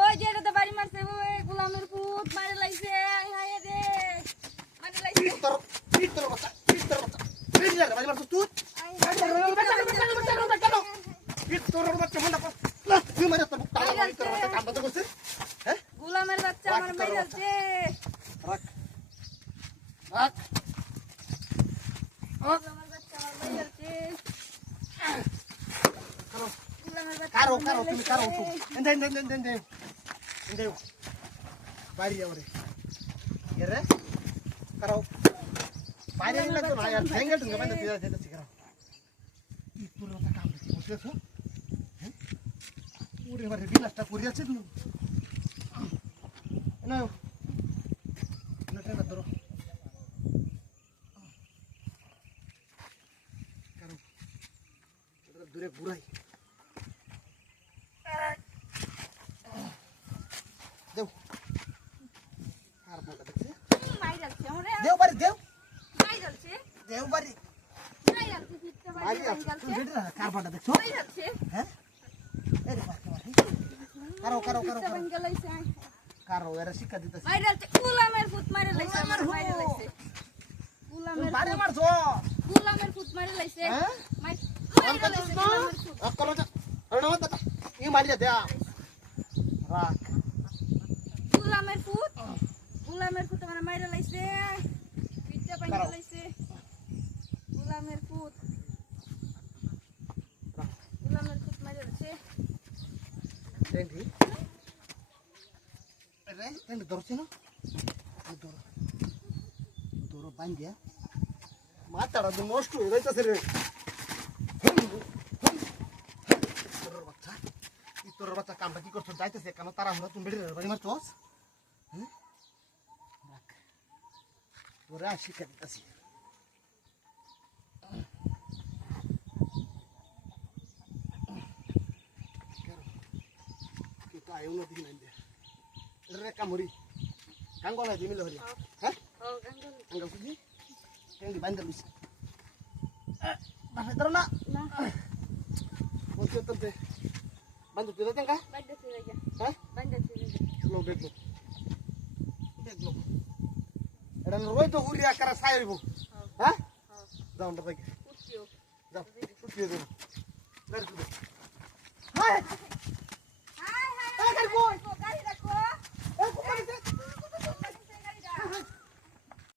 ওই যে এটা বাড়ি মারছে ওই গোলামের পুত মারে লাইছে হায় রে মারে লাইছে তোর কথা বেরিয়ে যা বাড়ি মারছিস তুই তোর বাচ্চা মন্ডা না তুই মারে তোর তালা মারি তোর বাচ্চা কাম বন্ধ করছিস হ্যাঁ গোলামের বাচ্চা আমার মাইরে যাচ্ছে রাখ রাখ গোলামের বাচ্চা আমার মাইরে যাচ্ছে গোলামের বাচ্চা কারো তুমি কারো এন্ডে বাইরে যাও রে এরে কারো বাইরে লাগতো না यार ঠ্যাঙ্গা ঠুঙ্গা বাইরে যেতে কারো তুই তোর কথা কাম করছিস বুঝছস হ্যাঁ ওরে বারে বিলাসটা করে আছে তুই না না ঠেঙ্গা ধরো কারো দূরে ঘুরাই দেও আর বলা দেখছে মাইরে যাচ্ছে আমারে দেও বাড়ি দেও মাইরে যাচ্ছে দেও বাড়ি মাইরে যাচ্ছে ফিরতে বাড়ি মাইরে তুই যাচ্ছে বেটা কার বাটা দেখছো মাইরে যাচ্ছে হ্যাঁ এই বাড়ি কারো ভাঙ্গা লাইছে কারো এরা শিক্ষা দিতেছে মাইরে যাচ্ছে গোলামের পুত মারে লাইছে আমার মাইরে লাইছে গোলামের বাড়ি মারছো গোলামের পুত মারে লাইছে হ্যাঁ মাইরে ফোন লাইছে করছিস না গোলামের পুত অকল যা আরে না বাতা এই মারি দে রাখ গোলামের পুত আমার মাইরে লাইছে ফিরতে ভাঙ্গা লাইছে গোলামের পুত মারে যাচ্ছে টেন্ডি আরে টেন্ডি ধরছ না ধরো ধরো বাঁধিয়া মাথাটা তো নষ্ট হয়ে যাইতেছে রে তোর বাচ্চা কামটা কি করছো যাইতেছে কেন তারা হলো তুমি বেড়ে বাড়ি মারছোস হ্যাঁ রাখ তোরা শিক্ষা দিতেছি কিন্তু আয়ু নদী নাই দে রে কামড়ি কাঙ্গল আছে মিলে হরি হ্যাঁ কাঙ্গল কুজি কেঙ্গি বান্ধা লুছি বাসা ধরো না না বলছি তোতে বান্ধু তুই দেন কা বাইরে চলে যা হ্যাঁ বাইরে চলে যা লো দেখলো দেখলো এটা রোই তো হুরি আকারে সাইরিব হ্যাঁ যাও না দেখি উঠিও যাও উঠিয়ে দেবো বের করে হ্যাঁ